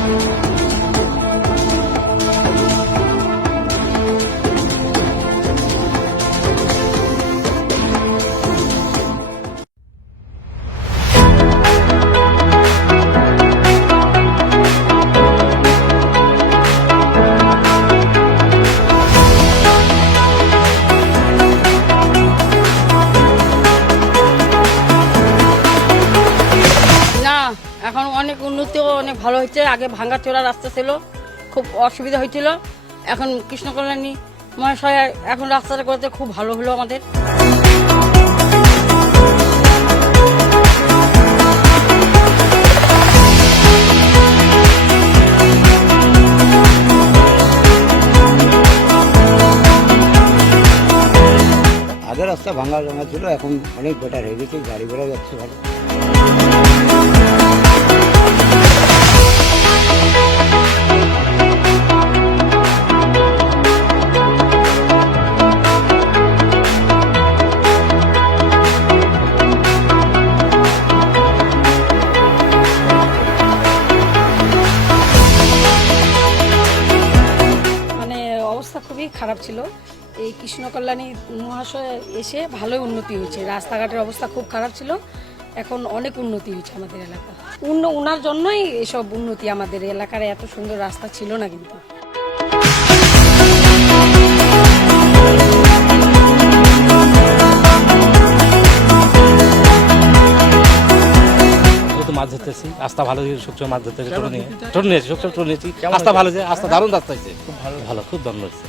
না এখন অনেক উন্নতি অনেক ভালো হয়েছে। আগে ভাঙ্গা চোরা রাস্তা ছিল, খুব অসুবিধা হয়েছিল। এখন কৃষ্ণ কল্যাণী মহাশয় এখন রাস্তাটা করতে খুব ভালো হলো আমাদের। আগে রাস্তা ভাঙা ভাঙা ছিল, এখন অনেক বেটার হয়ে গেছে, গাড়ি ঘোড়া যাচ্ছে ভালো। খুবই খারাপ ছিল। এই কৃষ্ণকল্যাণী মহাশয় এসে ভালোই উন্নতি হয়েছে। রাস্তাঘাটের অবস্থা খুব খারাপ ছিল। এখন অনেক উন্নতি হয়েছে আমাদের এলাকা। উন্ন ওনার জন্যই এসব উন্নতি আমাদের এলাকার এত সুন্দর রাস্তা ছিল না কিন্তু। মাছ ধরতেছি আস্থা ভালো সবসময় মাছ ধরতেছি টোটো নিয়ে। টোটো নিয়েছি সবসময় টোটো নিয়েছি আস্থা ভালো যে আস্থা দারুণ রাস্তা হয়েছে। খুব ভালো। ভালো খুব দারুণ হয়েছে।